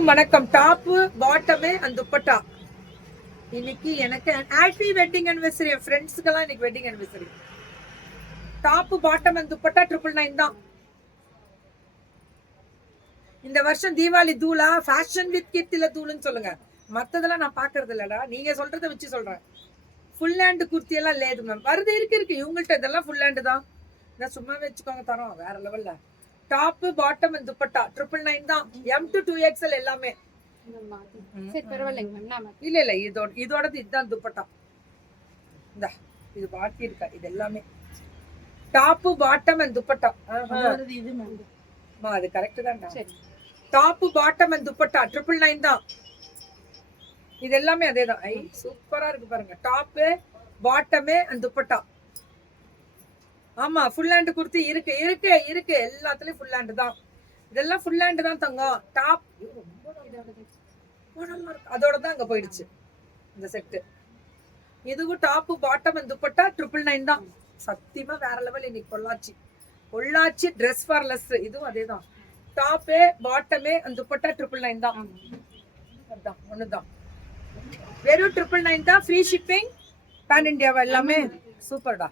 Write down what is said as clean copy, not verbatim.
வணக்கம். டாப் பாட்டமே அந்த துப்பட்டா. இன்னைக்கு எனக்கு ஹாப்பி வெட்டிங் அனிவர்சரி. என் ஃப்ரெண்ட்ஸுக்கெல்லாம் இன்னைக்கு வெட்டிங் அனிவர்சரி. டாப் பாட்டம் அந்த துப்பட்டா 999 தான். இந்த வருஷம் தீபாவளி தூளா ஃபேஷன் வித் கீர்த்தில தூளுன்னு சொல்லுங்க. மத்ததெல்லாம் நான் பாக்குறது இல்லடா, நீங்க சொல்றதை வச்சு சொல்றேன். ஃபுல் ஹேண்ட் குர்த்தி எல்லாம் லேது மேம். வருது இருக்கு இவங்கள்ட்ட. இதெல்லாம் ஃபுல் ஹேண்ட் தான். நான் சும்மா வச்சுக்கோங்க, தரோம் வேற லெவல்ல. டாப் பாட்டம் அண்ட் துப்பட்டா 999 தான். M to 2XL எல்லாமே. இல்ல இல்ல, இதோடது இதுதான் துப்பட்டா. இந்த இது பாக்கி இருக்கா, இது எல்லாமே டாப் பாட்டம் அண்ட் துப்பட்டா. அது கரெக்ட் தான். டாப் பாட்டம் அண்ட் துப்பட்டா 999 தான். இது எல்லாமே அதேதான். ஐ சூப்பரா இருக்கு பாருங்க. டாப் பாட்டமே அண்ட் துப்பட்டா. ஆமா, ஃபுல் ஹேண்ட் குர்த்தி இருக்கு இருக்கு இருக்கு. எல்லாத்துலயும் ஃபுல் ஹேண்ட் தான். இதெல்லாம் ஃபுல் ஹேண்ட் தான் தங்கம். டாப் அதோட தான் அங்க போயிடுச்சு இந்த செட்டு. இதுவும் டாப் பாட்டம் அண்ட் துப்பட்டா 999 தான். சத்தியமா வேற லெவல். இன்னைக்கு பொள்ளாச்சி ட்ரெஸ் ஃபார் லெஸ். இதுவும் அதேதான். டாப் பாட்டமே அண்ட் துப்பட்டா 999 தான். அதான் ஒண்ணுதான். வெறும் 999 தான். Free shipping. பேன் இண்டியாவா எல்லாமே. சூப்பர்டா.